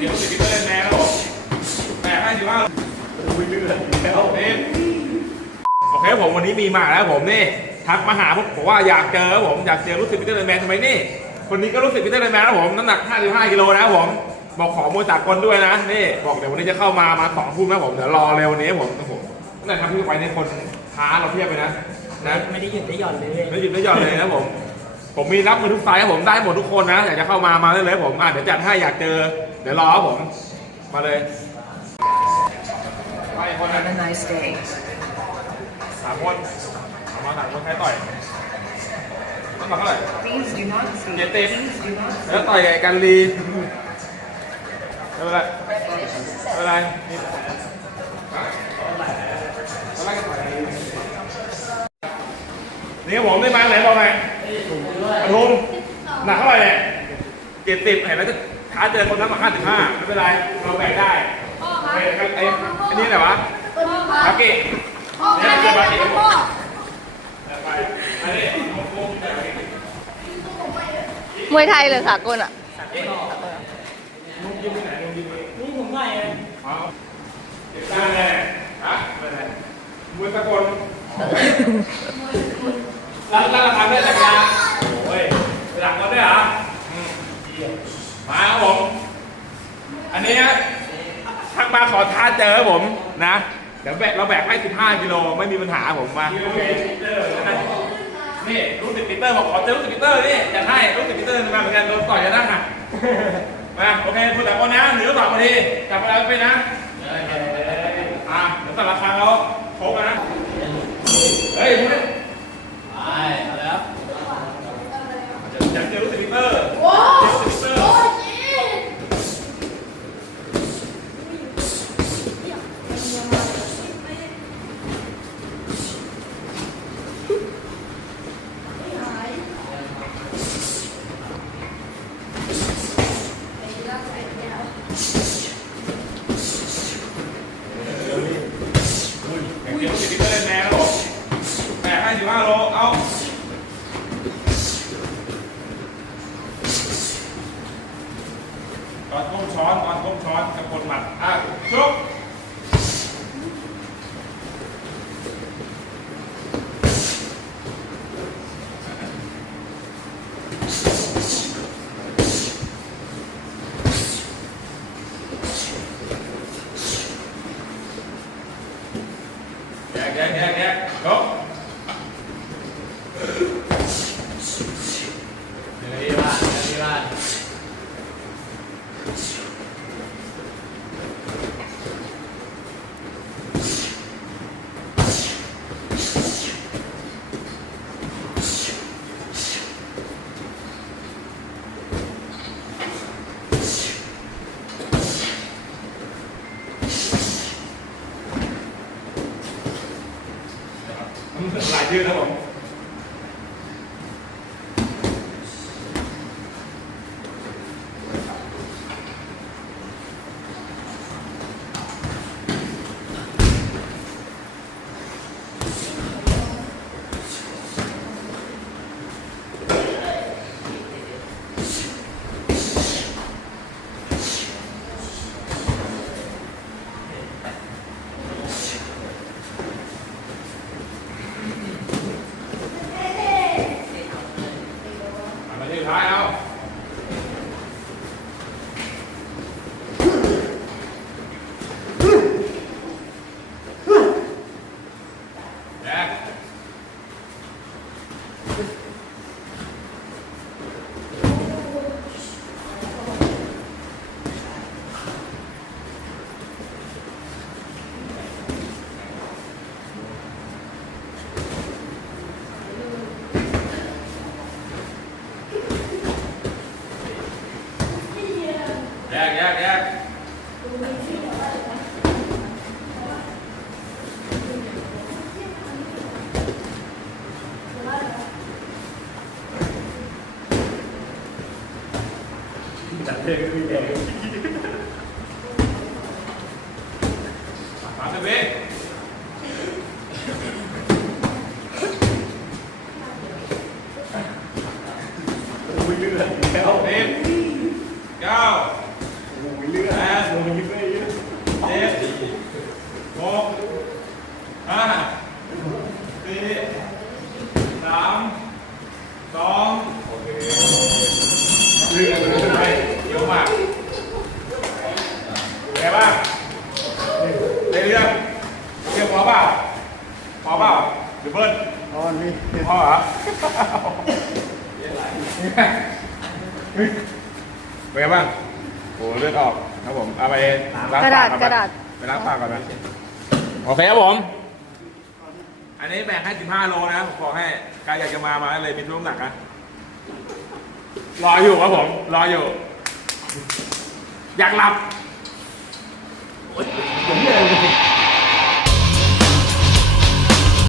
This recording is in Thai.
เดี๋ยวสิบเปอร์เซ็นแม่ครับผมแม่ให้สิบห้าคุยเรื่อยแล้วนี่โอเคผมวันนี้มีมาแล้วผมนี่ทักมาหาผมบอกว่าอยากเจอครับผมอยากเจอรู้สึกพีเตอร์แมนทำไมนี่คนนี้ก็รู้สึกพีเตอร์แมนนะผมน้ำหนัก 55กิโลนะผมบอกขอมวยสากลด้วยนะนี่บอกเดี๋ยววันนี้จะเข้ามามาสองทุ่มนะผมเดี๋ยวรอเร็ววันนี้ผมโอ้โหตั้งแต่ทำที่ไปในคนท้าเราเพียบไปนะนะไม่ได้หยุดได้หย่อนเลยไม่หยุดไม่หย่อนเลยนะผม ผมมีรับมือทุกไฟล์ครับผมได้หมดทุกคนนะ อยากจะเข้ามามาได้เลยผมอะเดี๋ยวจัดให้อยากเจอ เดี๋ยวรอครับผม มาเลยไปคนนะ Have a nice day. สามคนเอามาสามคนใครต่อยต้องมาเท่าไหร่ Please do not speak. Get this. Please do not แล้วต่อยกับไอ้กันลีไม่เป็นไรไม่เป็นไรนี่ฮะตอนแรกก็ต่อยกันลีนี่ครับผมได้มาไหนบอกไงป ทุมหนักเท่าไหร่เนี่ยเจ็ดสิบเห็นไหมจะท้าเจอคนนั้นมาห้าสิบห้าไม่เป็นไร เราแบกได้ไอ้ไอ้ไอ้นี่ไหนวะบาเกะเนี่ยเจอบาเกะไปอันนี้มวยไทยหรือสากลอะนี่ผมไม่เลยเอาเก็บได้แน่ฮะไม่เป็นไรมวยสากลแล้วแล้วเราทำได้จากยาโอ้ย หลังเราด้วยเหรออืมมาครับผม อันนี้นะทักมาขอท้าเจอครับผมนะ เดี๋ยวแบกเราแบกให้ 15 กิโลไม่มีปัญหาผมมานี่รู้สึกปีเตอร์บอกขอเจอรู้สึกปีเตอร์นี่จะให้รู้สึกปีเตอร์มาเหมือนกันโดนต่อยจะนั่งอะมาโอเคพูดแต่คนนะเหลือสองนาทีจับเวลาไปนะอะเดี๋ยวแต่ละครั้งเราโชกกันนะเฮ้ยพูดดิ ไปเอาแล้ว อยากเจอรู้สึกปีเตอร์รู้สึกปีเตอร์อยาก เจอรู้สึกปีเตอร์แม่ครับแม่ให้สิบห้าโลเอาตอนก้มช้อนตอนก้มช้อนกับคนหมัดอะชุบแยกแยกแยกแยกยก เดี๋ยวพี่บ้านเดี๋ยวพี่บ้าน หลายยืดนะผม มาที่สุดท้ายเอาแยก แยกแยกแยกจัด เรื่อยแล้วสิบเก้าคุยเรื่อยแปดลงยิ้มได้เยอะเจ็ดหกห้าสี่สามสองโอเคเรื่อยไปเยอะมากเป็นไงบ้างในเรื่องเรื่องพอเปล่าพอเปล่าหรือเบิ้ลอ๋อนี่พอเหรอเป็นไงบ้าง โอ้เลือดออกครับผมเอาไปล้างกระปาดากษก่อนกระดาษ ไปล้างปากก่อนนะโอเคครับผม อันนี้แบ่งให้15โลนะผมบอกให้ใครอยากจะมามาได้เลยมีทุกน้ำหนักนะรออยู่ครับผม รออยู่ อยากหลับผมเนี่ย